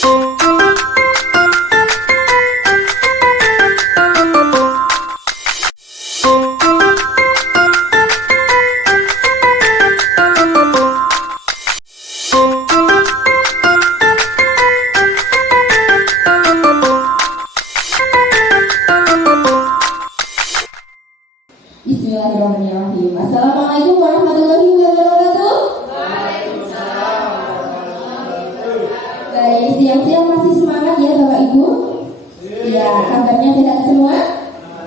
Bismillahirrahmanirrahim. Assalamualaikum warahmatullahi wabarakatuh. Waalaikumsalam. Baik, siang-siang masih semangat ya Bapak Ibu? Ya, kabarnya sehat semua?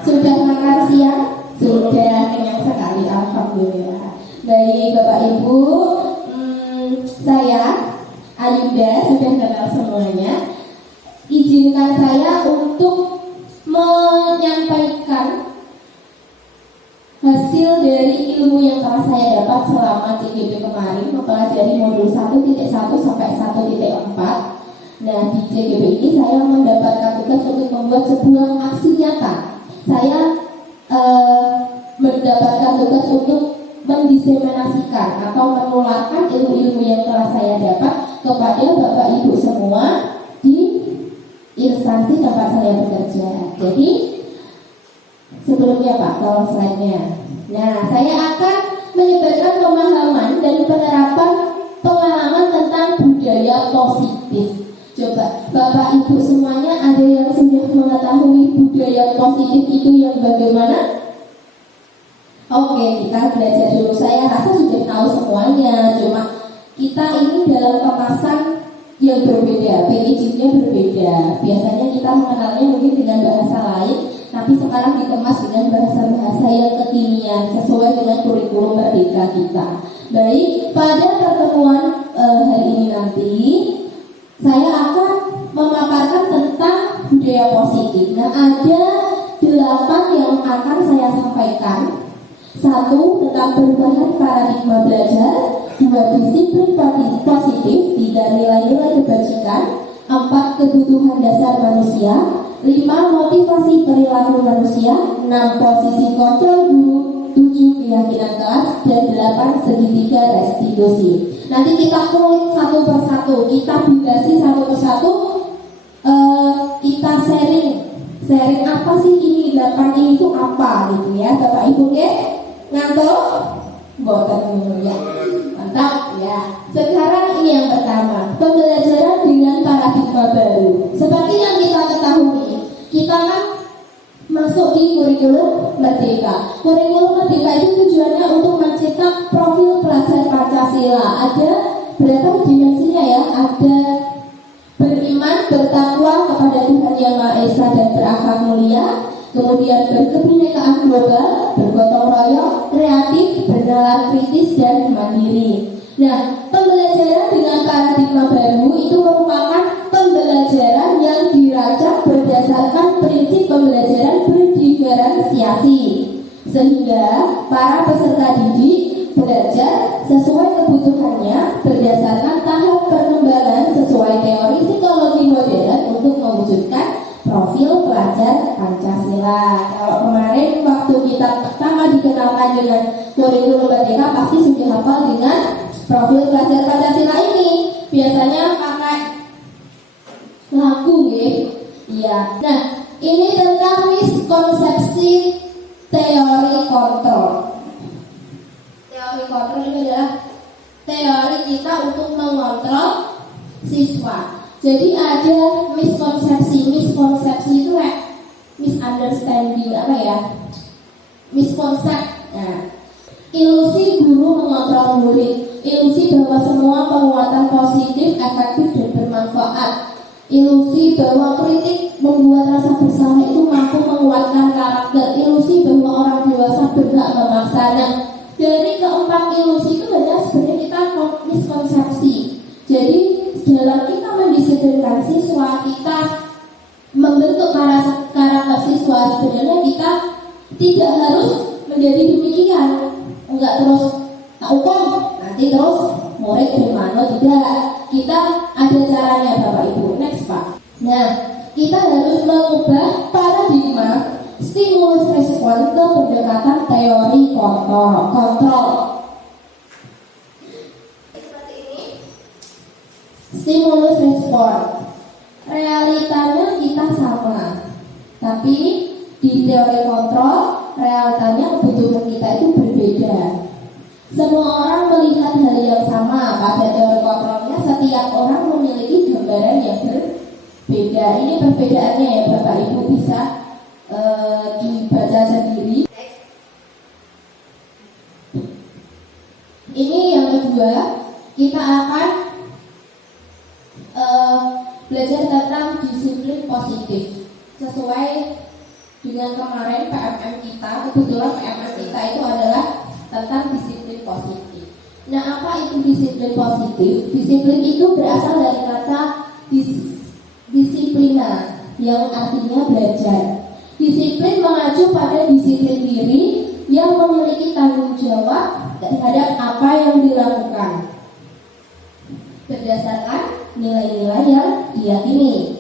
Sudah makan siang? Sudah, kenyang sekali, alhamdulillah. Baik Bapak Ibu, saya Ayuda, sudah kenal semuanya. Izinkan saya untuk menyampaikan hasil dari ilmu yang telah saya dapat selama CGP kemarin, mempelajari modul 1.1 sampai 1.4. Nah, di CGP ini saya mendapatkan tugas untuk membuat sebuah aksi nyata. Saya mendapatkan tugas untuk mendiseminasikan atau menularkan ilmu-ilmu yang telah saya dapat kepada Bapak Ibu semua di instansi tempat saya bekerja. Jadi sebelumnya Pak, tolong slide-nya. Nah, saya akan menyebarkan pemahaman dan penerapan pengalaman tentang budaya positif. Coba Bapak Ibu semuanya ada yang sudah mengetahui budaya positif itu yang bagaimana? Oke, kita belajar dulu. Saya rasa sudah tahu semuanya. Cuma kita ini dalam kemasan yang berbeda, packaging-nya berbeda. Biasanya kita mengenalnya mungkin dengan bahasa lain, tapi sekarang dikemas dengan bahasa-bahasa yang kekinian sesuai dengan kurikulum merdeka kita. Baik, pada pertemuan hari ini nanti saya akan memaparkan tentang budaya positif. Nah, ada 8 yang akan saya sampaikan. 1, tentang perubahan paradigma belajar. 2, disiplin positif. 3, nilai-nilai kebajikan. 4, kebutuhan dasar manusia. 5, motivasi perilaku manusia. 6, posisi kontrol guru. 7, keyakinan kelas. Dan 8, segitiga restitusi. Nanti kita kulik satu persatu, kita bahasi satu persatu, kita sharing apa sih ini 8 ini itu apa gitu ya Bapak Ibu ya. Ngantuk? Boten dulu ya. Mantap ya. Sekarang ini yang pertama, pembelajaran dengan paradigma baru. Seperti yang kita ketahui, kita kan masuk di kurikulum merdeka. Kurikulum merdeka itu tujuannya untuk mencetak profil pelajar Pancasila. Ada berapa dimensinya ya? Ada beriman, bertakwa kepada Tuhan Yang Maha Esa dan berakhlak mulia. Kemudian berkebinekaan global, bergotong royong, kreatif, bernalar kritis dan mandiri. Nah, pembelajaran dengan paradigma baru itu merupakan pembelajaran yang dirancang berdasarkan prinsip pembelajaran berdiferensiasi, sehingga para peserta didik belajar sesuai kebutuhannya berdasarkan tahap pengembangan sesuai teori psikologi modern untuk mewujudkan profil pelajar Pancasila. Kalau kemarin waktu kita pertama dikenalkan dengan kurikulum merdeka, pasti sudah hafal dengan profil pelajar Pancasila ini. Biasanya pakai lagu ya. Iya. Nah, ini tentang miskonsepsi teori kontrol. Teori kontrol ini adalah teori kita untuk mengontrol siswa. Jadi ada miskonsepsi itu kayak misunderstanding apa ya? Miskonsep. Nah, ilusi guru mengontrol murid, ilusi bahwa semua penguatan positif, efektif dan bermanfaat, ilusi bahwa kritik membuat rasa bersalah itu mampu menguatkan karakter, ilusi bahwa orang dewasa berhak memaksa. Nah, dari keempat ilusi itu adalah sebenarnya kita miskonsepsi. Jadi dalam kita mendisiplinkan siswa, kita membentuk karakter siswa, sebenarnya kita tidak harus menjadi demikian. Enggak terus tak hukum, nanti terus murid bermano, tidak. Kita ada caranya Bapak Ibu. Next Pak. Nah, kita harus mengubah paradigma stimulus respon ke pendekatan teori kontrol. Seperti ini. Stimulus respon. realitanya kita sama, tapi di teori kontrol realitanya kebutuhan kita itu berbeda. Semua orang melihat hal yang sama. Pada teori kontrolnya setiap orang memiliki gambaran yang berbeda. Ini perbedaannya ya Bapak Ibu, bisa dibaca sendiri. Ini yang kedua, kita akan belajar tentang disiplin positif sesuai dengan kemarin PMM kita. Kebetulan PMM kita itu adalah tentang disiplin positif. Nah, apa itu disiplin positif? Disiplin itu berasal dari kata disiplina, yang artinya belajar. Disiplin mengacu pada disiplin diri yang memiliki tanggung jawab terhadap apa yang dilakukan berdasarkan nilai-nilai yang diyakini.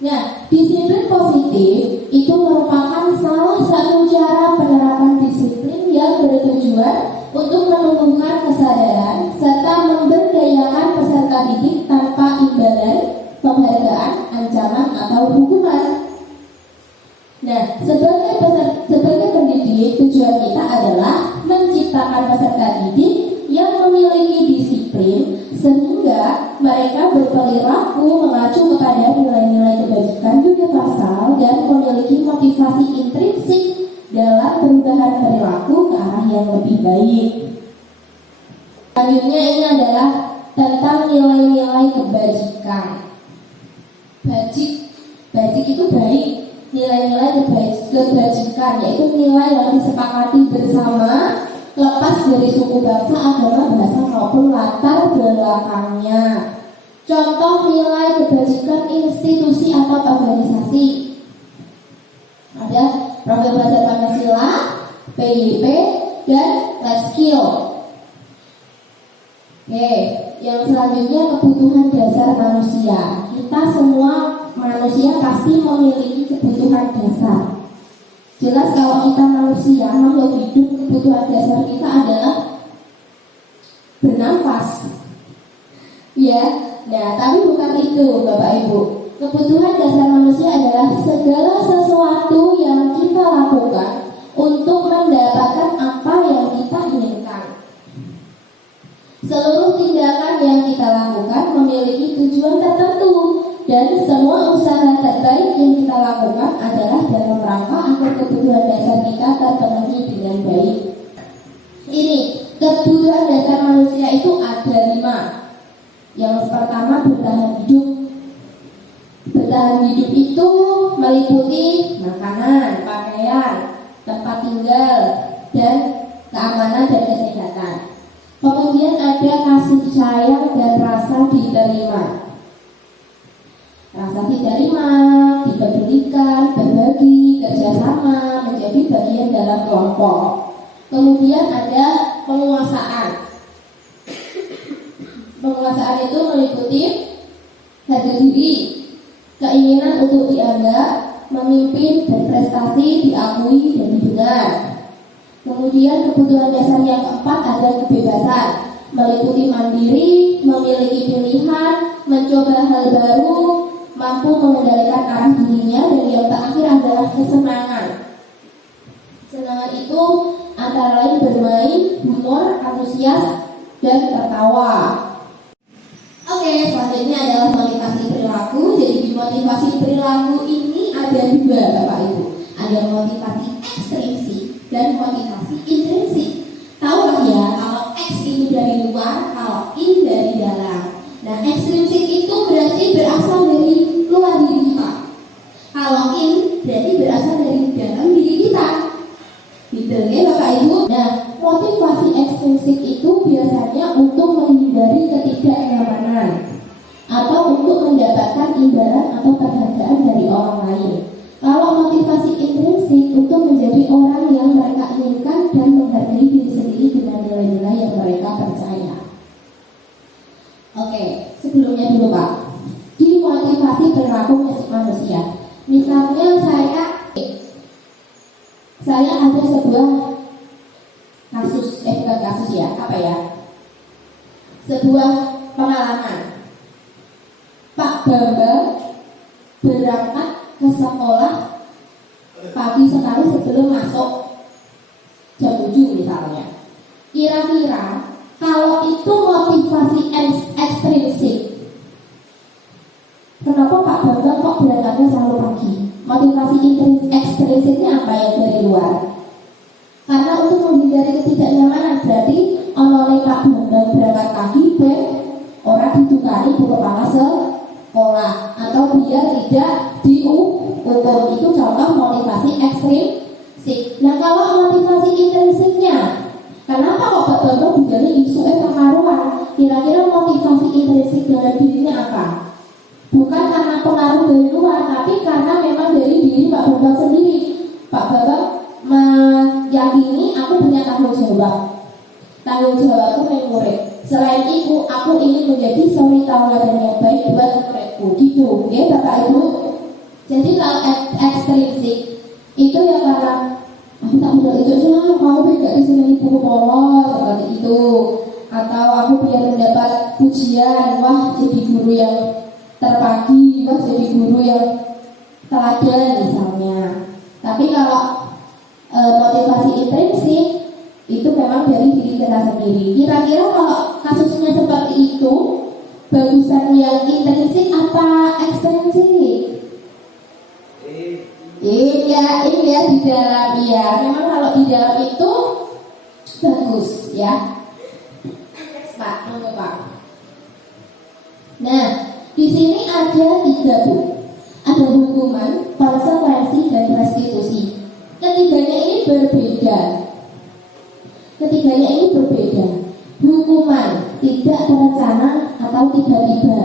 Nah, disiplin positif itu merupakan salah satu cara penerapan disiplin yang bertujuan untuk menumbuhkan kesadaran serta memberdayakan peserta didik tanpa imbalan, penghargaan, ancaman, atau hukuman. Nah, sebagai pendidik, tujuan kita adalah menciptakan peserta didik yang memiliki disiplin sehingga mereka berperilaku mengacu kepada nilai-nilai kebajikan universal dan memiliki motivasi intrinsik dalam perubahan perilaku ke arah yang lebih baik. Selanjutnya ini adalah tentang nilai-nilai kebajikan. Bajik itu baik. Nilai-nilai kebajikan yaitu nilai yang disepakati bersama lepas dari suku, bangsa, agama, bahasa maupun latar belakangnya. Contoh nilai kebajikan institusi atau organisasi ada Profil Belajar Pancasila, PYP, dan Life Skill. Oke, yang selanjutnya kebutuhan dasar manusia. Kita semua manusia pasti memiliki kebutuhan dasar. Jelas kalau kita manusia, makhluk hidup, kebutuhan dasar kita adalah bernafas. Ya, nah tapi bukan itu Bapak Ibu. Kebutuhan dasar manusia adalah segala sesuatu yang kita lakukan untuk mendapatkan apa yang kita inginkan. Seluruh tindakan yang kita lakukan memiliki tujuan tertentu, dan semua usaha terbaik yang kita lakukan adalah dalam rangka agar kebutuhan dasar kita terpenuhi dengan baik. Ini kebutuhan dasar manusia itu ada 5. Yang pertama bertahan hidup. Bertahan hidup itu meliputi makanan, pakaian, tempat tinggal, dan keamanan dan kesehatan. Kemudian ada kasih sayang dan rasa diterima. Rasa diterima, dipedulikan, berbagi, kerjasama, menjadi bagian dalam kelompok. Kemudian ada penguasaan. Penguasaan itu meliputi harga diri, keinginan untuk dianggap, memimpin, berprestasi, diakui, dan didengar. Kemudian kebutuhan dasar yang keempat ada kebebasan, meliputi mandiri, memiliki pilihan, mencoba hal baru, mampu mengendalikan arah dirinya, dan yang terakhir adalah kesenangan. Kesenangan itu antara lain bermain, humor, antusias, dan tertawa. Oke, selanjutnya adalah motivasi perilaku. Jadi di motivasi perilaku ini ada 2 Bapak Ibu. Ada motivasi ekstrinsik dan motivasi intrinsik. Tahu ya kalau X itu dari luar, kalau in dari dalam. Nah, ekstrinsik itu berarti berasal dari luar diri kita. Kalau in berarti berasal dari dalam diri kita. Gitu ya Bapak Ibu. Nah, motivasi ekstrinsik itu biasanya untuk menghindari ketidaknyamanan atau untuk mendapatkan imbalan atau penghargaan dari orang lain. Kalau motivasi intrinsik untuk menjadi orang yang mereka inginkan dan menghargai diri sendiri dengan nilai-nilai yang mereka percaya. Oke, sebelumnya dulu Pak, di motivasi perilaku manusia. Misalnya saya ada sebuah kasus, bukan kasus ya, apa ya? Sebuah pengalaman. Pak Bambang berangkat ke sekolah pagi sekali sebelum masuk jam 7 misalnya. Kira-kira kalau itu motivasi ekstrinsik, kenapa Pak Bambang kok berangkatnya selalu pagi? Motivasi ekstrinsiknya apa yang dari luar? Karena untuk menghindari ketidaknyamanan, berarti oleh Pak Bambang berangkat pagi dan orang ditukari di kepala sekolah, atau biar tidak diukur. Itu contoh motivasi ekstrinsik. Nah, kalau motivasi intrinsiknya, kenapa kok Pak Bambang menjadi isu pengaruhan? Kira-kira motivasi intrinsik dalam dirinya apa? Bukan karena pengaruh dari luar, tapi karena memang dari diri Pak Bambang sendiri. Pak Bambang meyakini aku punya tanggung jawabku menjadi murid. Selain itu, aku ingin menjadi suri tauladan yang baik buat muridku. Gitu, ya Bapak Ibu. Jadi kalau ekstrinsik itu ya karena aku tak mudah itu cuma mau beda di sini buku polos seperti itu, atau aku biar mendapat pujian, wah jadi guru yang terpagi, wah jadi guru yang teladan misalnya. Tapi kalau motivasi intrinsik itu memang dari diri kita sendiri. Kira-kira kalau kasusnya seperti itu, bagusan yang intrinsik apa ekstrinsik? Iya di dalam, iya. Memang kalau di dalam itu bagus ya. Pak, Pak. Nah, di sini ada 3 Bu. Ada hukuman, konsekuensi, dan restitusi. Ketiganya ini berbeda. Hukuman tidak terencana atau tiba-tiba.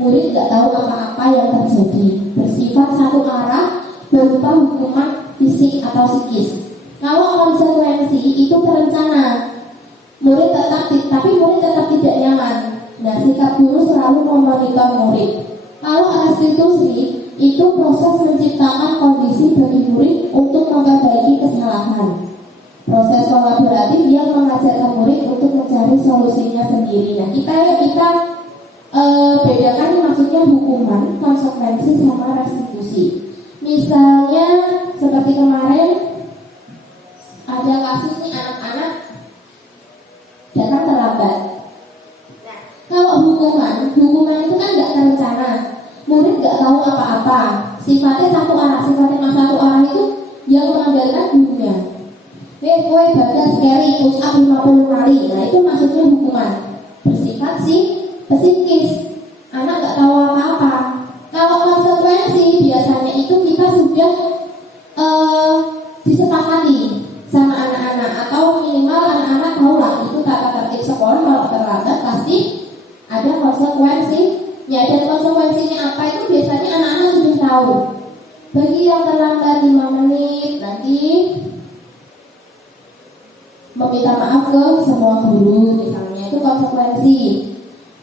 Murid tidak tahu apa-apa yang terjadi, bersifat satu arah, berupa hukuman fisik atau psikis. Kalau konsekuensi itu terencana, murid tetap tidak nyaman. Nah, sikap guru selalu memonitor murid. Kalau restitusi itu proses menciptakan kondisi bagi murid untuk memperbaiki kesalahan. Proses kolaboratif yang mengajarkan murid untuk mencari solusinya sendiri. Nah, kita bedakan maksudnya hukuman, konsekuensi sama restitusi. Misalnya seperti kemarin ada kasus nih, anak-anak datang terlambat. Nah, kalau hukuman itu kan nggak terencana, murid nggak tahu apa-apa, sifatnya satu arah itu yang mengandalkan gurunya. Kowe baca sekali push up 50 kali. Nah, itu maksudnya hukuman bersifat psikis. Anak nggak tahu apa-apa. Kalau konsekuensi biasanya itu kita sudah disepakati sama anak-anak, atau minimal anak-anak tahu lah itu tata tertib sekolah. Kalau terlambat pasti ada konsekuensinya, dan konsekuensinya apa itu biasanya anak-anak sudah tahu. Bagi yang terlambat 5 menit nanti meminta maaf ke semua guru misalnya, itu konsekuensi.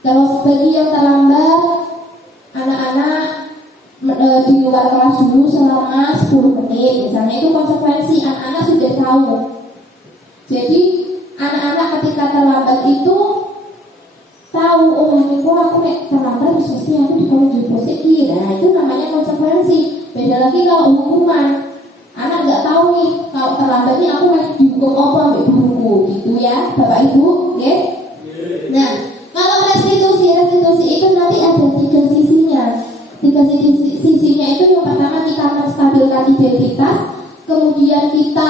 Terus bagi yang terlambat, anak-anak di luar kelas dulu selama 10 menit misalnya, itu konsekuensi. Anak-anak sudah tahu. Jadi anak-anak ketika terlambat itu tahu, oh ini aku terlambat mesti aku dikolong di posisi. Nah, itu namanya konsekuensi. Beda lagi kalau hukuman. Anak nggak tahu nih kalau terlambat ini aku dihukum apa ambil buku gitu ya Bapak Ibu, oke? Nah, kalau restitusi itu nanti ada 3 sisinya. 3 sisinya itu yang pertama kita menstabilkan identitas, kemudian kita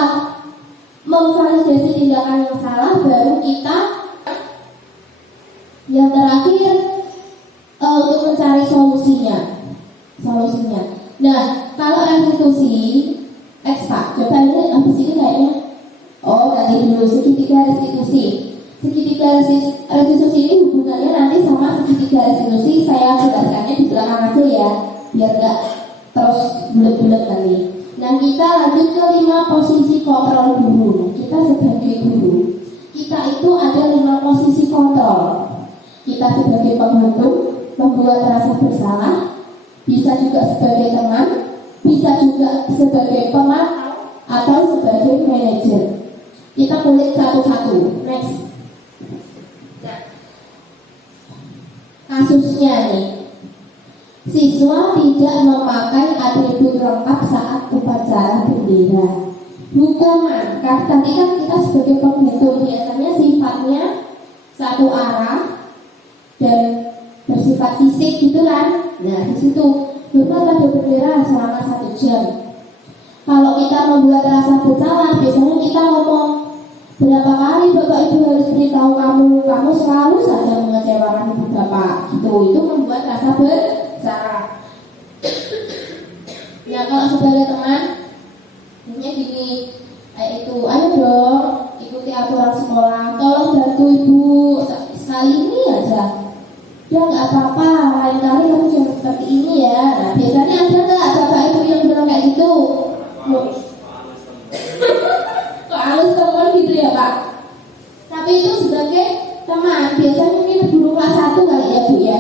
memvalidasi tindakan yang salah, baru kita yang terakhir untuk mencari solusinya. Nah, kalau restitusi Pak, coba ini habis ini kayaknya. Oh, nanti dulu segitiga restitusi. Segitiga restitusi ini hubungannya nanti sama segitiga restitusi. Saya jelaskannya di belakang aja ya, biar nggak terus bulat-bulat nanti. Nah, kita lanjut ke 5 posisi kontrol guru. Kita sebagai guru, kita itu ada 5 posisi kontrol. Kita sebagai pembentuk, membuat rasa bersalah, bisa juga sebagai teman, bisa juga sebagai pemantau atau sebagai manajer. Kita kulik satu-satu. Next. Nah, kasusnya nih, siswa siswa tidak memakai atribut lengkap saat upacara bendera. Hukuman, kan tadi kan kita sebagai penghukum biasanya sifatnya satu arah dan bersifat fisik gitu kan. Nah di situ hormat pada bendera selama 1 jam. Kalau kita membuat rasa bersalah, biasanya kita ngomong, berapa kali Bapak Ibu harus beritahu kamu selalu saja mengecewakan Ibu Bapak. Gitu, itu membuat rasa bersalah. Nah kalau sebagai teman, ini gini, itu ayo dong ikuti aturan sekolah, tolong bantu Ibu sekali ini aja. Ya nggak apa-apa, lain kali kamu jangan seperti ini ya. Nah biasanya ada nggak Bapak Ibu yang bilang kayak gitu? Kok halus teman gitu ya Pak? Tapi itu sebagai teman, biasanya mungkin guru kelas 1 kali ya Bu ya.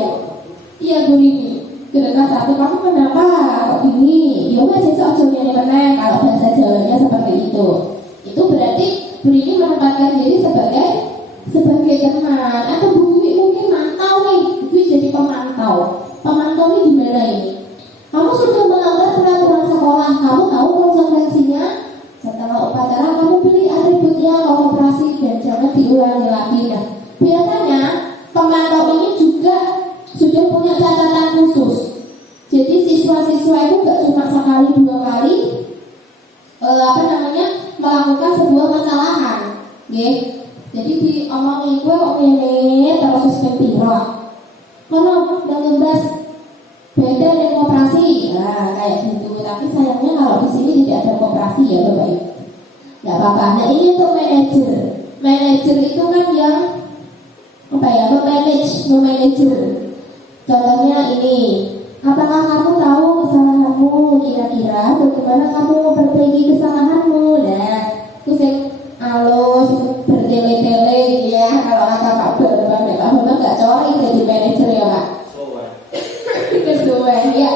Iya Bu ini, guru kelas 1 kamu kenapa kok gini? Ya wes sesuk aja ngene meneh, kalau bahasa Jawanya seperti itu. Itu berarti Bu ini menempatkan diri sebagai teman. Atau Bu Wiwi mungkin mantau nih, Bu jadi pemantau. Pemantau ini gimana ini? Kamu sudah melanggar peraturan sekolah, kamu tahu konsekuensinya. Setelah upacara kamu pilih atributnya, operasi dan jangan diulangi lagi. Nah, biasanya pemantau ini juga sudah punya catatan khusus. Jadi siswa-siswa itu gak cuma sekali 2 kali melakukan sebuah kesalahan. Jadi diomongin gue kok ini terus piro. Karena udah ngebahas beda dengan koperasi, nah kayak gitu. Tapi sayangnya kalau di sini tidak ada koperasi ya Bapak Ibu. Nggak apa-apa. Nah ini untuk manajer. Manajer itu kan yang memanajer. Contohnya ini, apakah kamu tahu kesalahanmu? Kira-kira bagaimana kamu memperbaiki kesalahanmu? Nah, terus yang halus, bertele-tele ya. Kalau kata Pak Bambang nggak cocok jadi manajer ya Pak. Kesuwen ya.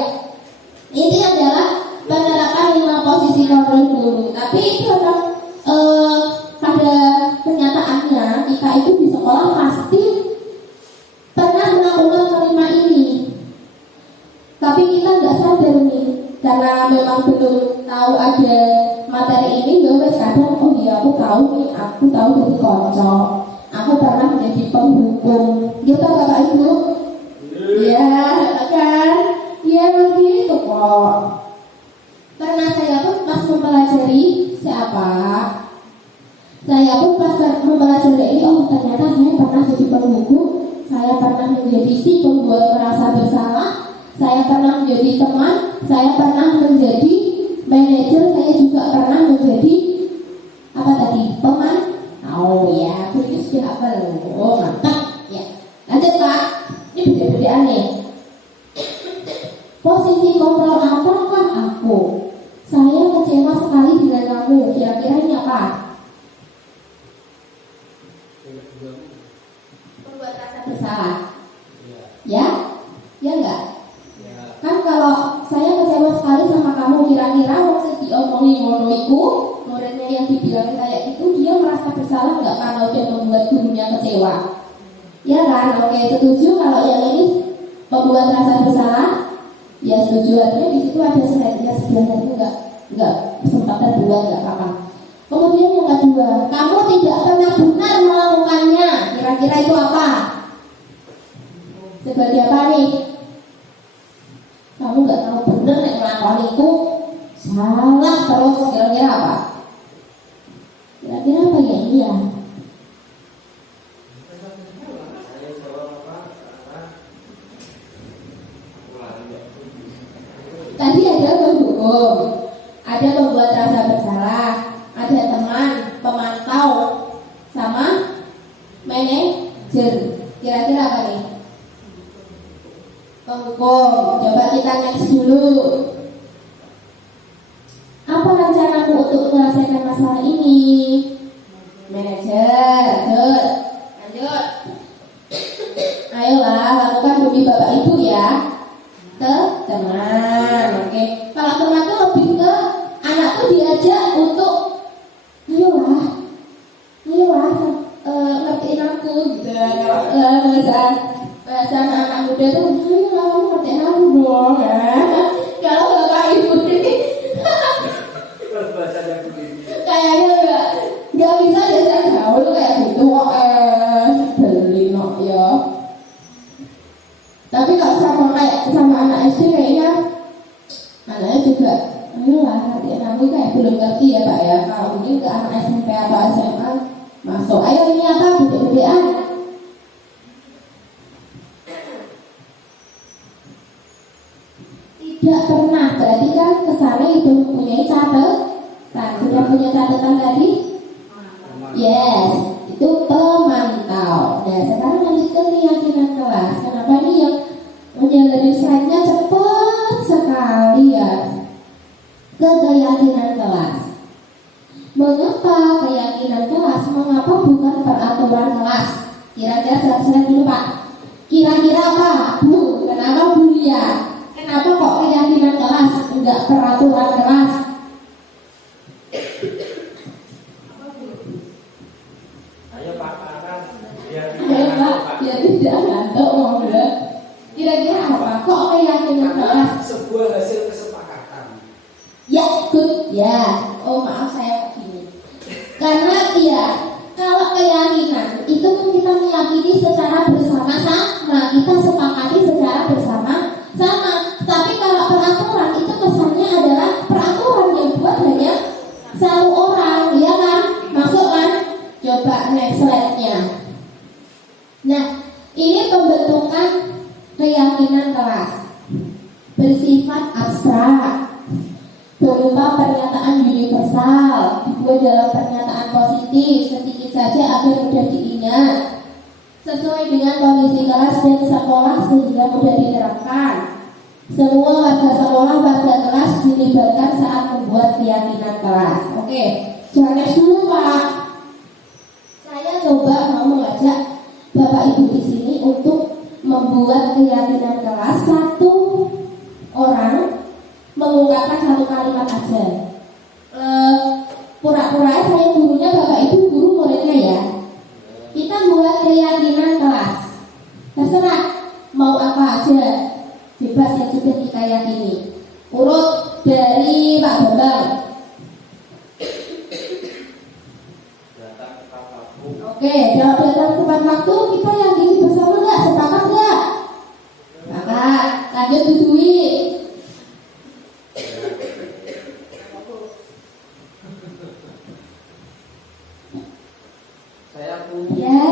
Ini adalah penerapan 5 posisi kontrol guru. Tapi itu memang pada kenyataannya kita itu di sekolah pasti pernah melakukan kelima ini. Tapi kita nggak sadar nih, karena memang belum tahu ada materi ini. Gue kadang oh iya aku tahu nih, aku tahu dari konco. Aku pernah menjadi penghukum. Gitu Bapak Ibu. Ya kan, ya begitu kok. Karena saya pun pas mempelajari siapa, saya pun pas mempelajari oh ternyata saya pernah jadi penghukum, saya pernah menjadi si pembuat merasa bersalah, saya pernah menjadi teman, saya pernah menjadi manajer, saya juga pernah menjadi apa tadi peman. Oh ya, itu sudah apa loh? Oh mantap ya. Lanjut Pak. Ini beda-bedaan nih. Posisi kontrol apakah aku? Saya kecewa sekali dengan kamu. Kira-kira ini apa? Membuat rasa bersalah. Ya? Ya enggak? Kan kalau saya kecewa sekali sama kamu, kira-kira waktu diomongi ngono iku, muridnya yang dibilang kayak itu, dia merasa bersalah enggak kalau dia membuat gurunya kecewa? Ya kan, oke setuju kalau yang ini membuat rasa bersalah, ya setuju. Artinya di situ ada slide-nya sebelah itu enggak kesempatan 2 enggak apa-apa. Kemudian yang kedua, kamu tidak pernah benar melakukannya. Kira-kira itu apa? Sebagai apa nih? Kamu enggak tahu benar nek melakukan itu salah terus. Kira-kira apa? Kira-kira apa ya ini ya? Tadi ada penghukum, ada membuat rasa bersalah, ada teman, pemantau, sama manajer. Kira-kira apa nih? Penghukum. Coba kita next dulu. Apa rencanamu untuk menyelesaikan masalah ini? Manajer. Good. Lanjut. Ayolah, lakukan demi Bapak Ibu ya. Ke teman, oke. Kalau teman tuh lebih ke anak tuh diajak untuk ayolah, ngertiin aku gitu. Kalau bahasa anak muda tuh ayolah kamu ngertiin aku dong, ya. Alhamdulillah, adik kamu kayak belum ngerti ya Pak ya. Kalau mungkin ke anak SMP atau SMA masuk. Ayo ini apa? Budi-budian. Tidak pernah, berarti kan kesana itu mempunyai catatan. Sudah punya catatan tadi? Yes, itu pemantau. Nah sekarang lanjut ke keyakinan kelas. Kenapa ini yang menjalani slide-nya cepat sekali ya? Ke keyakinan kelas. Mengapa keyakinan kelas? Mengapa bukan peraturan kelas? Kira-kira jelas-jelas dulu Pak. Kira-kira apa? Bu, kenapa Bu ya? Kenapa kok keyakinan kelas? Enggak peraturan kelas? Ayo Pak, akan biar Ayo Pak, biar tidak ngantuk ngobrol. Kira-kira apa? Kok keyakinan kelas? Sebuah hasil kesepakatan. Ya, good. Ya. Oh maaf saya begini. Karena ya, kalau keyakinan itu kan kita meyakini secara bersama-sama, kita sepakati secara bersama-sama. Tapi kalau peraturan itu kesannya adalah peraturan yang buat hanya satu orang, ya kan? Masuk kan? Coba next slide-nya. Nah, ini pembentukan keyakinan kelas bersifat abstrak, berupa pernyataan universal, dibuat dalam pernyataan positif, sedikit saja agar mudah diingat, sesuai dengan kondisi kelas dan sekolah sehingga mudah diterapkan. Semua warga sekolah, warga kelas dilibatkan saat membuat keyakinan kelas. Oke, jangan dulu Pak. Saya coba mau mengajak Bapak Ibu di sini untuk membuat keyakinan kelas. Satu orang mengungkapkan satu kalimat aja. Pura-pura saya gurunya, Bapak Ibu guru muridnya ya. Kita buat keyakinan kelas. Terserah mau apa aja, bebas yang sudah kita yakini. Urut dari Pak Bambang. Oke, jawab datang tepat waktu. Kita yakini bersama nggak? Sepakat nggak? Sepakat. Lanjut Bu Dwi. Saya pun Ya.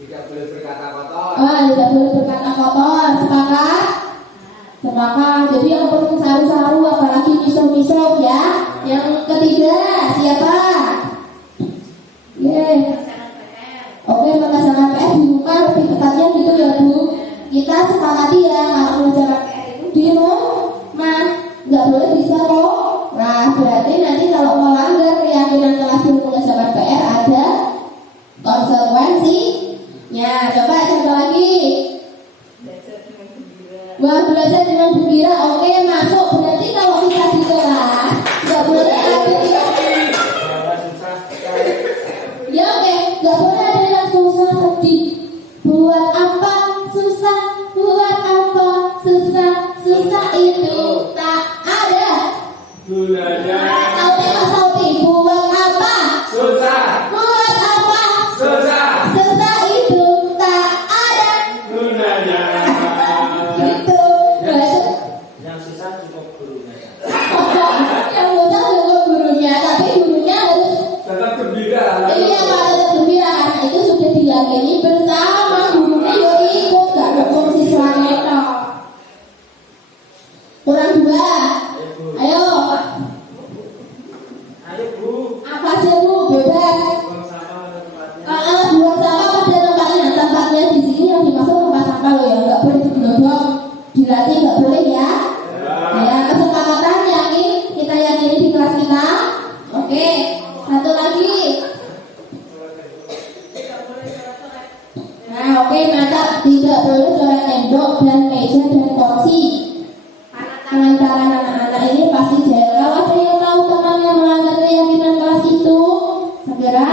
tidak boleh berkata kotor. Tidak boleh berkata kotor. Sepakat? Sepakat. Jadi yang perlu saru-saru, apalagi misal-misal ya. Yang ketiga siapa? Oke, mengerjakan PR di rumah lebih tepatnya gitu ya Bu. Kita sepakati ya kalau mengerjakan PR itu di rumah, nggak boleh bisa kok. Nah berarti nanti kalau melanggar keyakinan kelas di mengerjakan PR ada konsekuensinya. Coba contoh lagi. Wah, belajar dengan gembira. Oke, masuk. Berarti kalau kita di kelas nggak boleh ada yang ya oke, nggak boleh ada yang susah sedih. Buat apa susah? Buat apa susah? Susah itu tak ada Gunanya Sauti. Buat apa susah. Buat apa Susah. Susah itu tak ada Gunanya. gitu. Nah, itu Yang susah cukup gurunya. yang mudah juga gurunya, tapi gurunya harus Tetap gembira. iya Pak, tetap gembira karena itu sudah diyakini bersama. Gurunya yo ikut, gak dukung siswanya itu. Kurang dua. Ayo Bu. Ayo, Ayo Bu. apa aja Bu, bebas. Buang sampah pada tempatnya. Buang sampah pada tempatnya. Tempatnya di sini yang dimaksud tempat sampah loh ya, nggak boleh digelodok, diracik nggak boleh ya. Ya, kesepakatan yakin kita yakini di kelas kita. Oke, satu lagi. Nah, oke, mantap. Tidak boleh coret tembok dan meja dan kursi. Tangan-tangan anak-anak ini pasti jahil. Kalau ada yang tahu teman yang melanggar keyakinan kelas itu, segera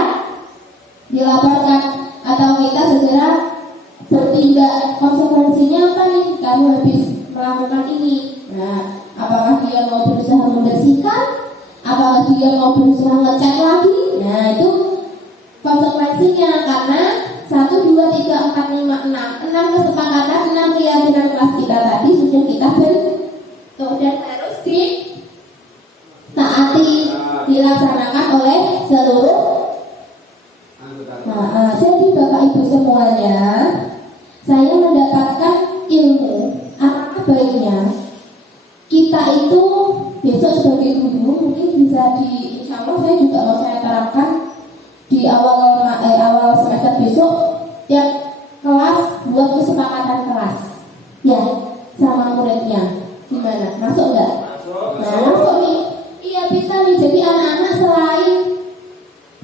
dilaporkan atau kita segera bertindak. Konsekuensinya apa nih? Kamu habis melakukan ini. Nah, apakah dia mau berusaha membersihkan? Apakah dia mau berusaha ngecek lagi? Nah, itu konsekuensinya karena 1, 2, 3, 4, 5, 6 kesepakatan, 6 keyakinan kelas kita tadi sudah kita bentuk dan harus kita itu besok sebagai guru mungkin bisa insya Allah saya terapkan di awal semester besok tiap kelas buat kesepakatan kelas ya sama muridnya. Gimana? Masuk nggak? Nah, masuk nih. Iya bisa nih. Jadi anak-anak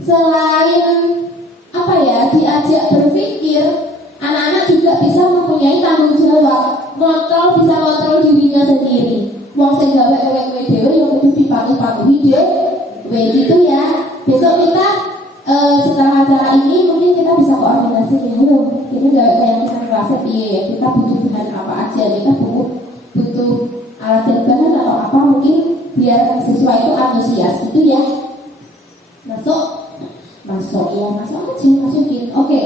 selain apa ya diajak berpikir, anak-anak juga bisa mempunyai tanggung jawab. Bisa kontrol dirinya sendiri. Wong sing gawe kowe dhewe yo kudu dipatuhi dhewe gitu ya. Besok kita setelah acara ini mungkin kita bisa koordinasi nih. Ini gawe kayak kita kelas piye? Kita butuh bahan apa aja? Kita butuh alat dan bahan atau apa mungkin biar siswa itu antusias gitu ya. Masuk ya, masukin. Oke.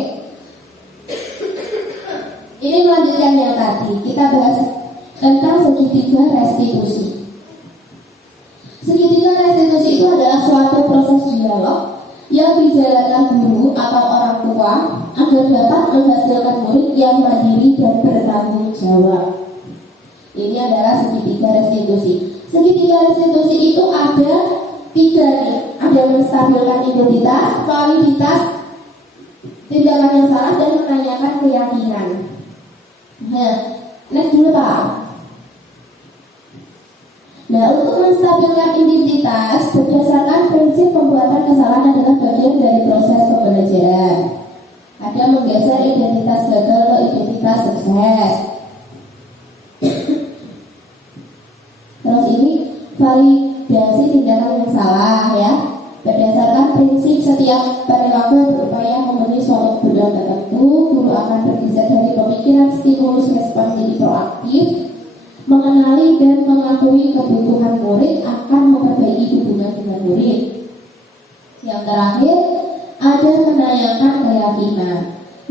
Ini melanjutkan yang tadi kita bahas tentang segitiga restitusi. Segitiga restitusi itu adalah suatu proses dialog yang dijalankan guru atau orang tua agar dapat menghasilkan murid yang mandiri dan bertanggung jawab. Ini adalah segitiga restitusi. Segitiga restitusi itu ada 3 nih. Ada menstabilkan identitas, validitas, tindakan yang salah, dan menanyakan keyakinan. Nah, next dulu Pak. Nah, untuk menstabilkan identitas berdasarkan prinsip pembuatan kesalahan adalah bagian dari proses pembelajaran. Ada menggeser identitas gagal ke identitas sukses. Terus ini validasi tindakan yang salah ya. Berdasarkan prinsip setiap perilaku berupaya memenuhi suatu kebutuhan tertentu, guru akan bergeser dari pemikiran stimulus respon menjadi proaktif, mengenali dan mengakui kebutuhan murid akan memperbaiki hubungan dengan murid. Yang terakhir, ada menanyakan keyakinan.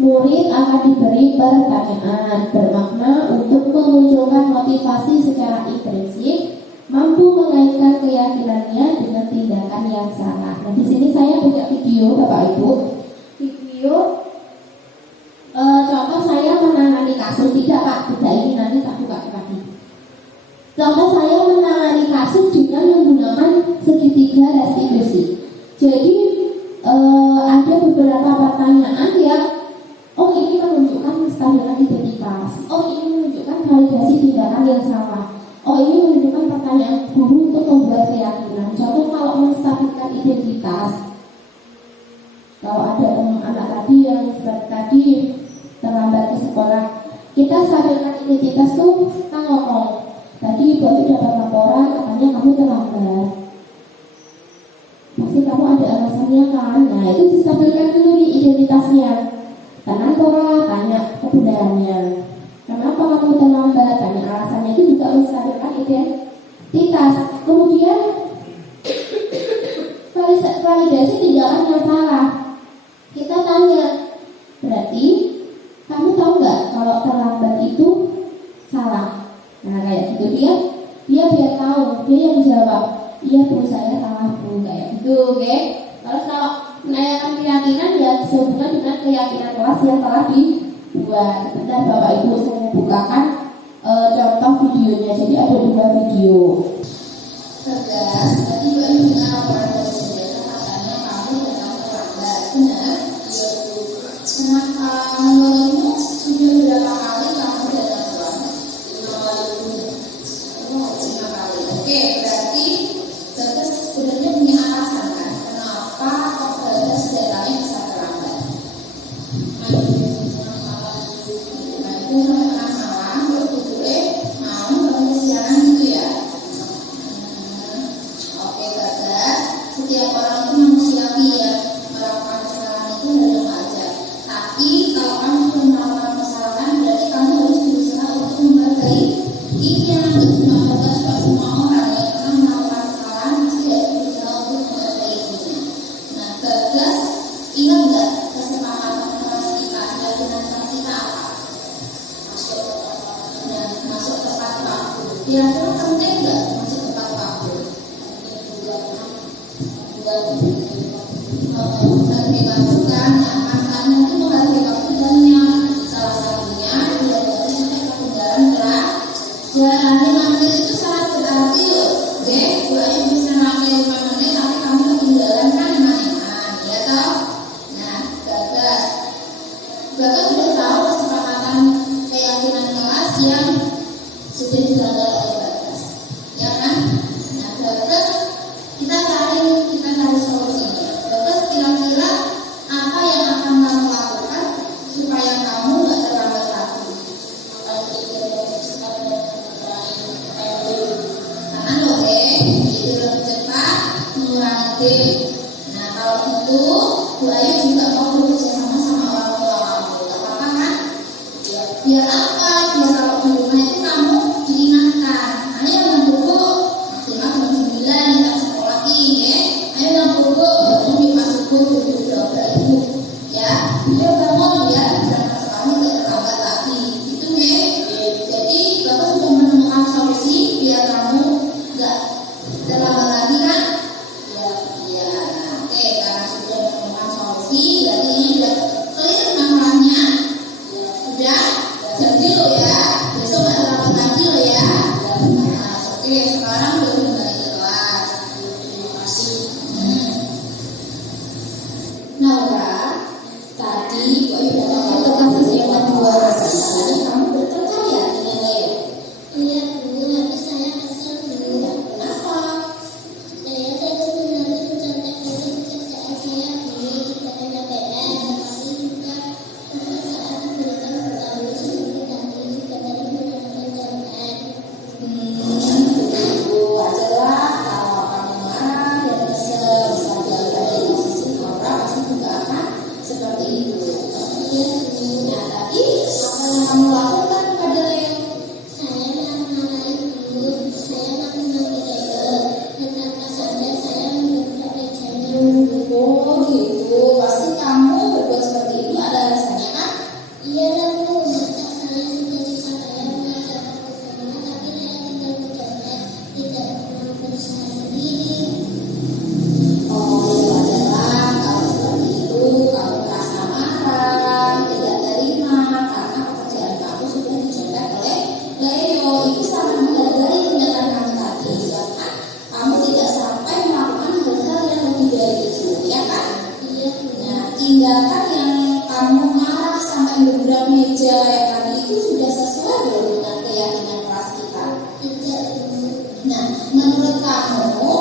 Murid akan diberi pertanyaan bermakna untuk memunculkan motivasi secara intrinsik, mampu mengaitkan keyakinannya dengan tindakan yang salah. Nah, di sini saya punya video, Bapak Ibu. Video contoh saya menangani kasus, tidak Pak, tidak ini nanti tak buka lagi. Contoh saya menangani kasus dengan menggunakan segitiga restitusi. Jadi ada beberapa pertanyaan yang ini menunjukkan menstabilkan identitas. Ini menunjukkan validasi tindakan yang salah. Ini menunjukkan pertanyaan guru untuk membuat keyakinan. Contoh kalau menstabilkan identitas, kalau ada anak tadi yang seperti tadi terlambat ke sekolah, kita stabilkan identitas tuh kita ngomong. Tadi ibu itu dapat laporan katanya kamu terlambat. Pasti kamu ada alasannya kan? Nah itu distabilkan dulu nih identitasnya. Kenapa? Tanya kebenarannya. Kenapa kamu terlambat? Tanya alasannya. Itu juga menstabilkan identitas. Kemudian validasi tindakan yang salah. Kita tanya, berarti kamu tahu nggak kalau terlambat itu salah? Nah kayak gitu dia biar tahu, dia yang jawab, iya bu saya salah bu, kayak gitu, oke? Terus kalau menanyakan keyakinan ya sehubungan dengan keyakinan kelas yang telah dibuat. Sebentar Bapak Ibu saya bukakan contoh videonya. Jadi ada 2 video. Tegas, tadi Bapak Ibu dengar laporan dari saudara katanya kamu datang terlambat, benar? Kenapa menurutmu sudah berapa kali kamu datang terlambat? 5 kali. Oke, berarti Tegas sebenarnya punya alasan kan? Kenapa kok Tegas datangnya bisa terlambat? Itu sampai tengah malam, terus tujuh mau ketemu siaran gitu ya. Oke, Tegas. Setiap orang itu manusiawi ya, melakukan kesalahan itu hal yang wajar. Tapi kalau kamu sudah melakukan kesalahan, berarti kamu harus berusaha untuk memperbaiki yang cuma Tegas buat semua orang yang pernah melakukan kesalahan pasti harus berusaha untuk memperbaikinya. Nah, Tegas ingat nggak kesepakatan kelas kita, keyakinan kelas kita apa? Masuk tepat waktu. Kira-kira penting nggak masuk tepat waktu? Menghargai waktu kan, manfaatnya itu menghargai waktunya. Salah satunya tidak boleh sampai ketinggalan pelajaran. menit itu sangat berarti loh. Oke, Bu Ayu bisa pakai 5 menit tapi kamu ketinggalan kan enak-enak, ya toh? Nah, Bagas sudah tahu kesepakatan keyakinan kelas yang sudah digagal oleh Bagas, ya kan? Nah, Bagas kita cari solusinya. Bagas kira-kira apa yang akan kamu lakukan supaya kamu nggak terlambat lagi? Kanan oke, jadi lebih cepat mengurangi. Nah kalau itu Bu Ayu juga mau bekerja sama orang tua kamu, gak apa-apa kan? Biar apa? Biar kalau di rumah itu kamu diingatkan. Ayo yang bobo maksimal jam 9 kita sekolahin ya. Ayo yang bobo jadi masuk guru berdoa ibu ya. Ayo bangun biar berangkat sekolah tidak terlambat lagi. Itu ya. Jadi Bapak sudah menemukan solusi biar kamu nggak terlambat lagi kan? Ya. Oke, karena sudah menemukan solusi, berarti ini sudah clear masalahnya. Sudah jadi lo ya. Besok nggak terlambat lagi lo ya. Oke, sekarang udah kembali ke kelas. Terima kasih. Naura, tadi itu kasus yang kedua. Tadi kamu berpercaya dengan Leo. Iya Bu, tapi saya kesel Bu. Kenapa? Saya terus menerus mencontohkan pekerjaan saya Bu, tidak hanya PR, tapi juga saat diberikan berlalu seperti tadi juga tadi menggunakan contohan. Begitu wajarlah kalau kamu marah dan kesel, bisa jadi dari posisi Naura pasti juga akan seperti itu. Iya Bu, Nah, tadi apa yang kamu lakukan pada Leo? saya memarahi Bu, saya memanggil Leo, dan tanpa sadar saya menggebrak mejanya Bu. Oh gitu, pasti kamu berbuat seperti itu ada alasannya kan? Iya lah Bu, masa saya sudah susah payah mengajarkan ke tapi saya tinggal mencontek, tidak mau berusaha sendiri. Oh ya wajarlah kalau seperti itu kamu merasa marah, tidak terima karena pekerjaan kamu sudah dicontek oleh Leo. Itu sangat menghargai pernyataan kamu tadi, ya kan? Kamu tidak sampai melakukan hal-hal yang lebih dari itu, ya kan? Iya Bu. Nah, tindakan yang kamu marah sampai gebrak meja kayak tadi itu sudah sesuai belum dengan keyakinan kelas kita? Tidak Bu. Nah, menurut kamu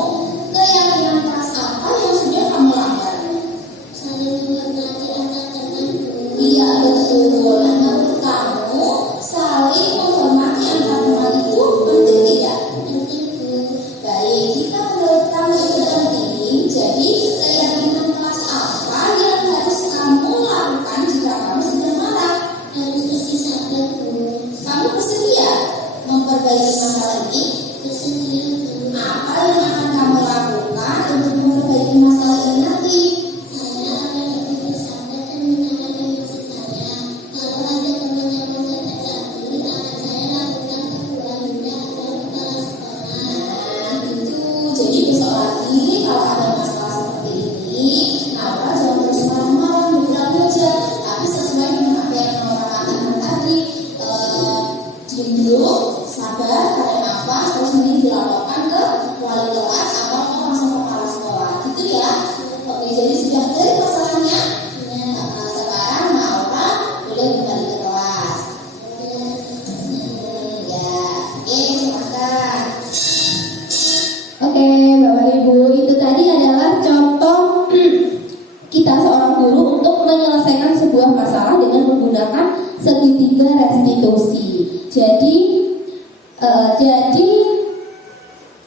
keyakinan kelas apa yang sudah kamu langgar? Saling menghormati antar teman Bu. Iya betul. Nah, menurut kamu saling menghormati antar teman itu penting tidak? Penting Bu. Baik, jika menurut kamu itu penting, jadi keyakinan kelas apa yang harus kamu lakukan jika kamu sedang marah? Harus lebih sabar Bu. Kamu bersedia memperbaiki masalah ini? Bersedia Bu. Apa yang akan kamu lakukan untuk memperbaiki masalah ini nanti? Saya akan lebih bersabar dan menahan emosi saya. Kalau ada teman yang mencontek lagi, akan saya lakukan ke Bu Ayunda atau kepala sekolah. Nah, gitu. Jadi besok lagi kalau ada masalah seperti ini, Naura jangan terus marah-marah gebrak meja, tapi sesuai dengan apa yang Naura katakan tadi, diam dulu, sabar, tarik nafas, terus ini dilaporkan ke wali kelas atau langsung ke kepala sekolah, gitu ya. Oke, jadi sudah clear masalahnya. Nah, sekarang Naura boleh kembali ke kelas. Ya, oke, silakan. Oke, Bapak Ibu, itu tadi adalah contoh kita seorang guru untuk menyelesaikan sebuah masalah dengan menggunakan segitiga restitusi. Jadi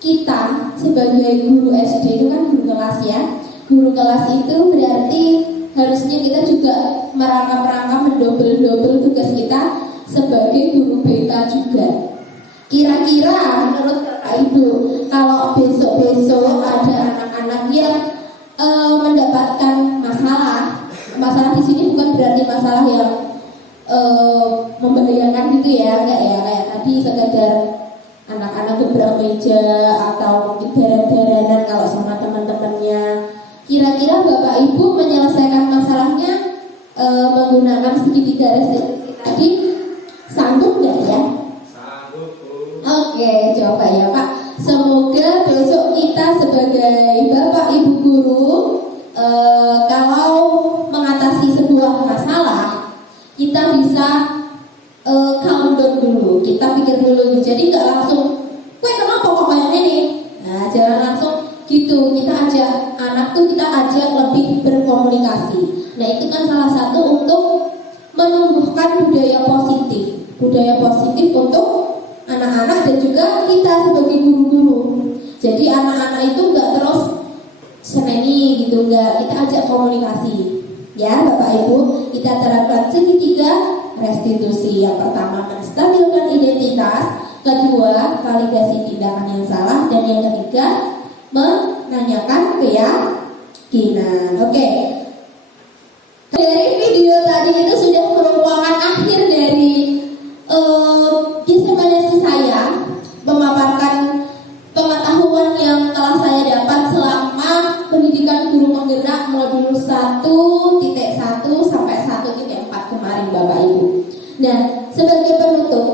kita sebagai guru SD itu kan guru kelas ya. Guru kelas itu berarti harusnya kita juga merangkap-rangkap mendobel-dobel tugas kita sebagai guru BK juga. Kira-kira menurut Bapak Ibu, kalau besok-besok ada anak-anak yang mendapatkan masalah di sini bukan berarti masalah yang membahayakan gitu ya, enggak ya, kayak tadi sekedar anak-anak gebrak meja atau mungkin darah-darahan kalau sama teman-temannya. Kira-kira Bapak Ibu menyelesaikan masalahnya menggunakan segitiga restitusi tadi sanggup nggak ya? Sanggup Bu. Oke, coba ya Pak. Semoga besok kita sebagai Bapak Ibu guru kalau mengatasi sebuah masalah kita bisa calm down dulu, kita pikir dulu. Jadi nggak langsung, "Weh kenapa kok kayak ini?" Nah jangan langsung gitu. Kita ajak anak tuh, kita ajak lebih berkomunikasi. Nah itu kan salah satu untuk menumbuhkan budaya positif untuk anak-anak dan juga kita sebagai guru-guru. Jadi anak-anak itu nggak terus seneni gitu, nggak, kita ajak komunikasi. Ya Bapak Ibu, kita terapkan segitiga restitusi. Yang pertama menstabilkan identitas, kedua validasi tindakan yang salah, dan yang ketiga menanyakan keyakinan. Oke. Dari video tadi itu sudah merupakan akhir dari diseminasi saya memaparkan pengetahuan yang telah saya dapat selama pendidikan guru penggerak modul 1.1 sampai 1.4 kemarin Bapak Ibu. Nah, sebagai penutup,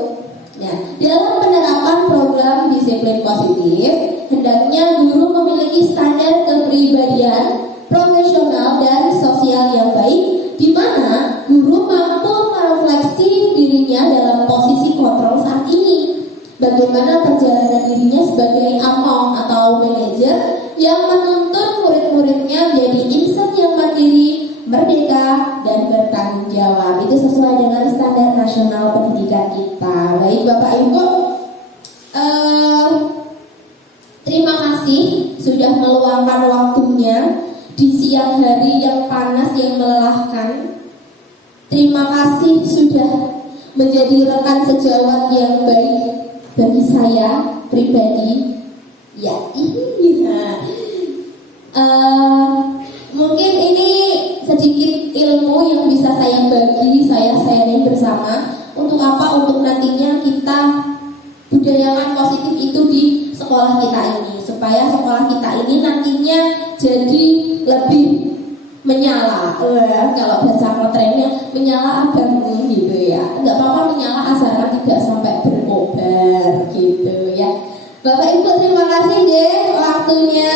nah, dalam penerapan program disiplin positif, hendaknya guru memiliki standar kepribadian profesional dan sosial yang baik, di mana guru mampu merefleksi dirinya dalam posisi kontrol saat ini. Bagaimana perjalanan dirinya sebagai among atau manajer yang menuntun murid-muridnya menjadi insan yang mandiri, merdeka, dan bertanggung jawab. Itu sesuai dengan standar nasional pendidikan kita. Baik Bapak Ibu, terima kasih sudah meluangkan waktunya di siang hari yang panas, yang melelahkan. Terima kasih sudah menjadi rekan sejawat yang baik bagi saya pribadi. Ya, iya. Mungkin ini sedikit ilmu yang bisa saya bagi, saya sharing bersama. Untuk apa? Untuk nantinya kita budayakan positif itu di sekolah kita ini, supaya sekolah kita ini nantinya jadi lebih menyala. Kalau bahasa ngetrennya menyala abangmu gitu ya. Enggak apa-apa menyala asalkan tidak sampai berkobar gitu ya. Bapak Ibu terima kasih deh waktunya.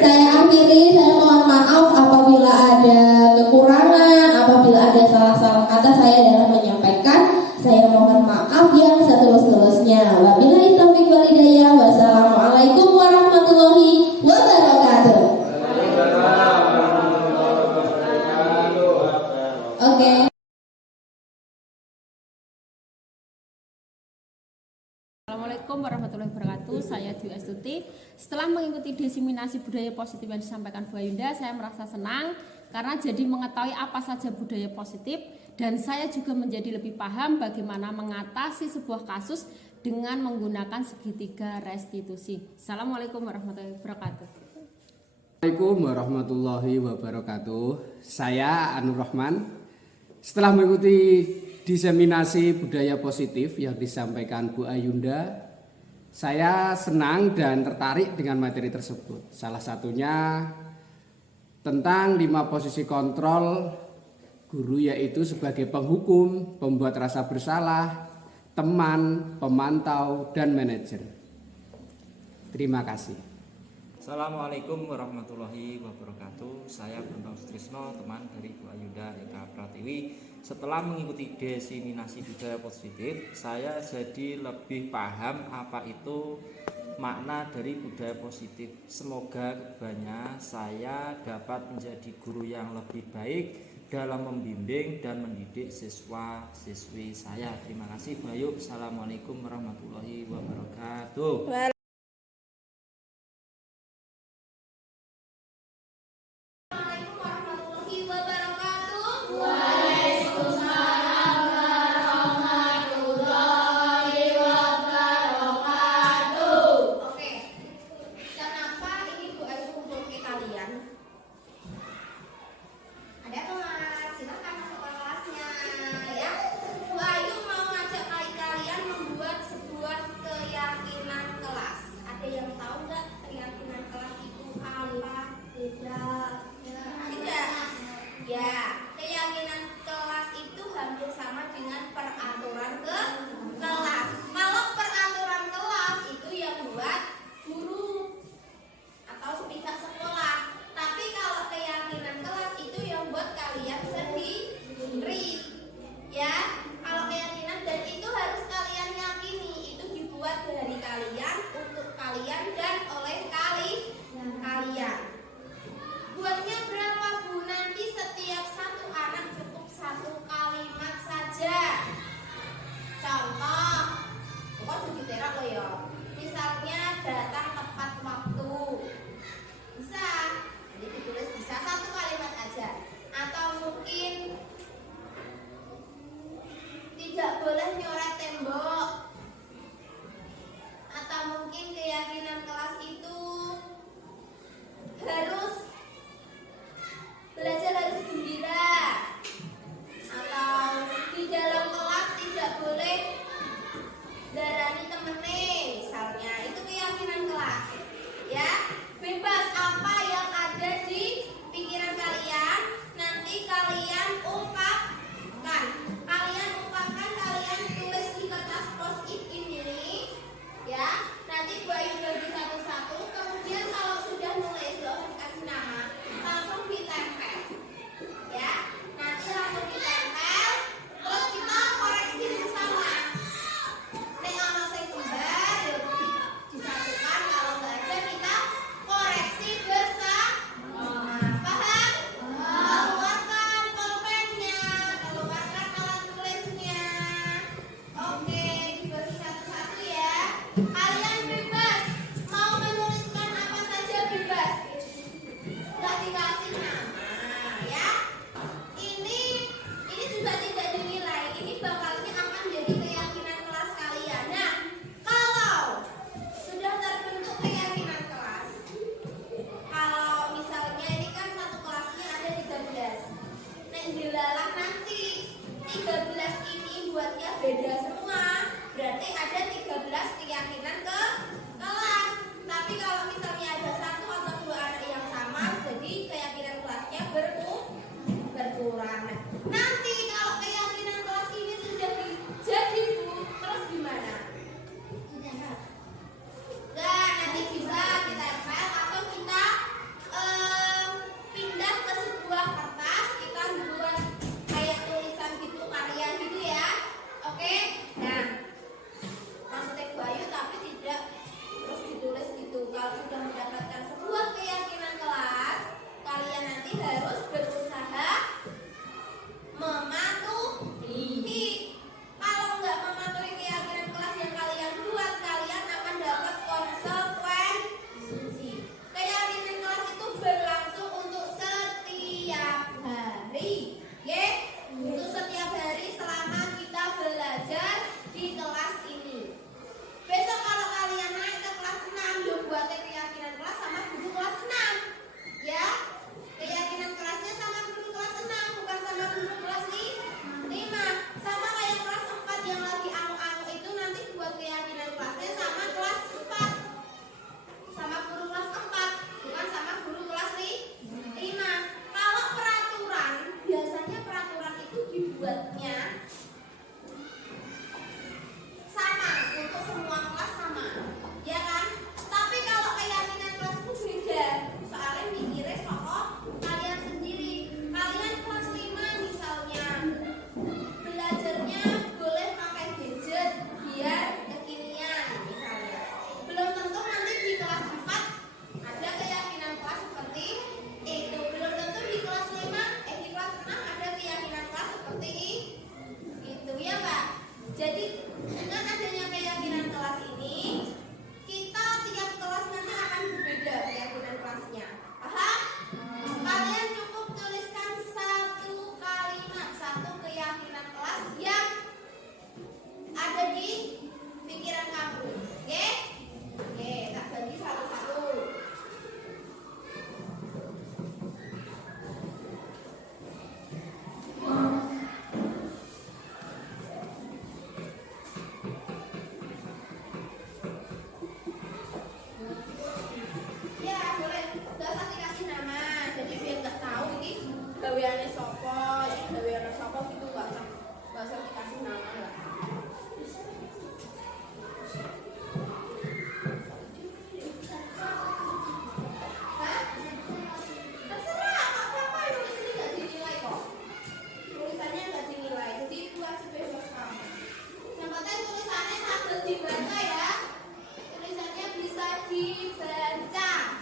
Saya akhiri, saya mohon maaf apabila ada kekurangan, apabila ada salah-salah kata saya dalam menyampaikan. Saya mohon maaf yang setulus-tulusnya. Wabillahi taufiq wal hidayah. Wassalamualaikum warahmatullahi wabarakatuh. Oke. Assalamualaikum warahmatullahi wabarakatuh. Saya Dwi Astuti. Setelah mengikuti diseminasi budaya positif yang disampaikan Bu Ayunda, saya merasa senang karena jadi mengetahui apa saja budaya positif, dan saya juga menjadi lebih paham bagaimana mengatasi sebuah kasus dengan menggunakan segitiga restitusi. Assalamualaikum warahmatullahi wabarakatuh. Assalamualaikum warahmatullahi wabarakatuh. Saya Anur Rahman. Setelah mengikuti diseminasi budaya positif yang disampaikan Bu Ayunda, saya senang dan tertarik dengan materi tersebut. Salah satunya tentang 5 posisi kontrol guru, yaitu sebagai penghukum, pembuat rasa bersalah, teman, pemantau, dan manajer. Terima kasih. Assalamualaikum warahmatullahi wabarakatuh. Saya Bambang Sutrisno, teman dari Bu Ayunda Eka Pratiwi. Setelah mengikuti diseminasi budaya positif, saya jadi lebih paham apa itu makna dari budaya positif. Semoga kedepannya saya dapat menjadi guru yang lebih baik dalam membimbing dan mendidik siswa-siswi saya. Terima kasih. Bayu. Assalamualaikum warahmatullahi wabarakatuh. Bu Ayu mau ngajak kalian membuat sebuah keyakinan kelas. dibaca.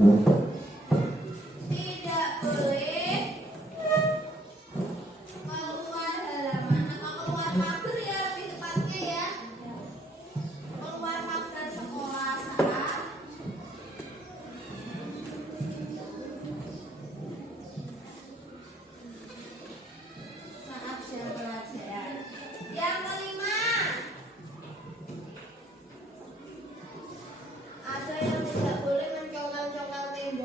Tidak boleh keluar halaman atau keluar pagar ya, lebih tepatnya ya. Keluar pagar sekolah saat jam pelajaran. Yang kelima, ada yang tidak boleh mencongkel-congkel tembok.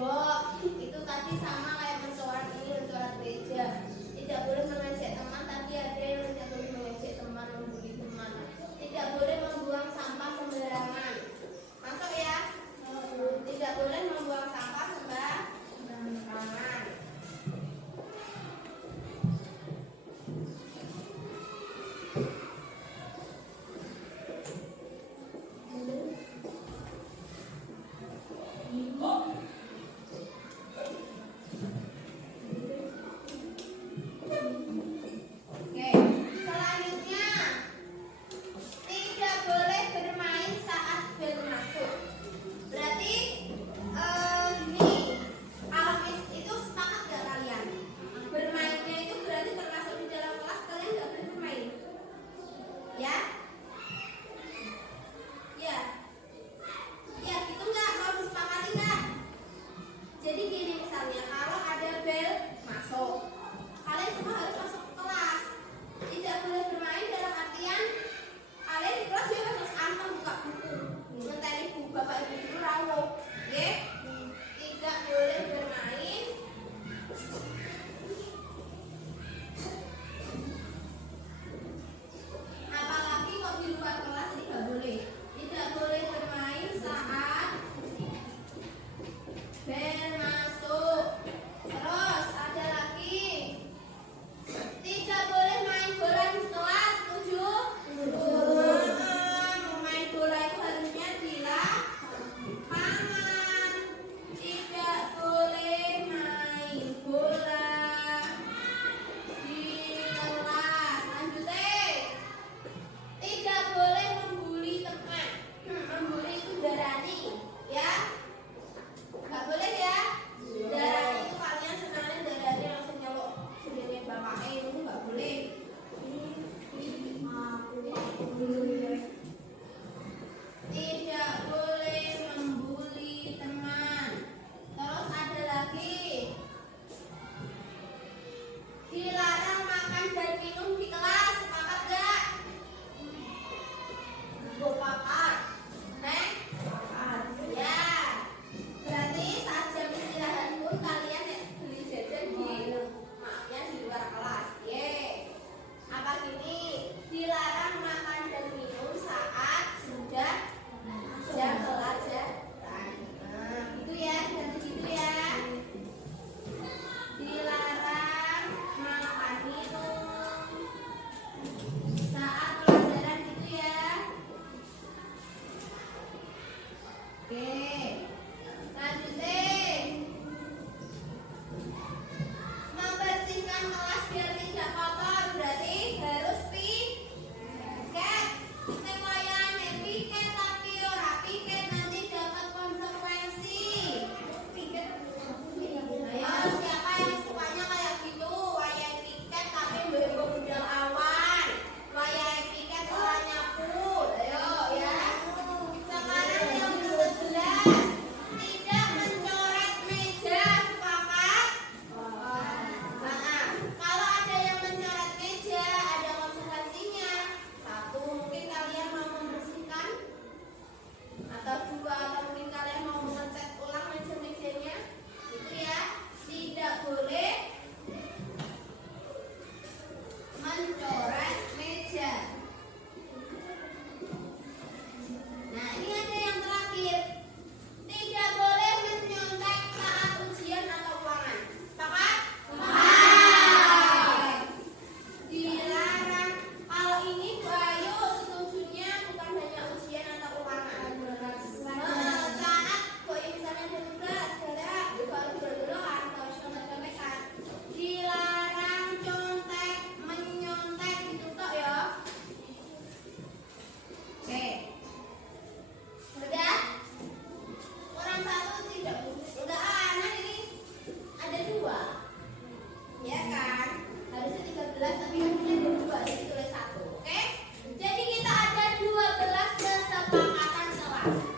kelas.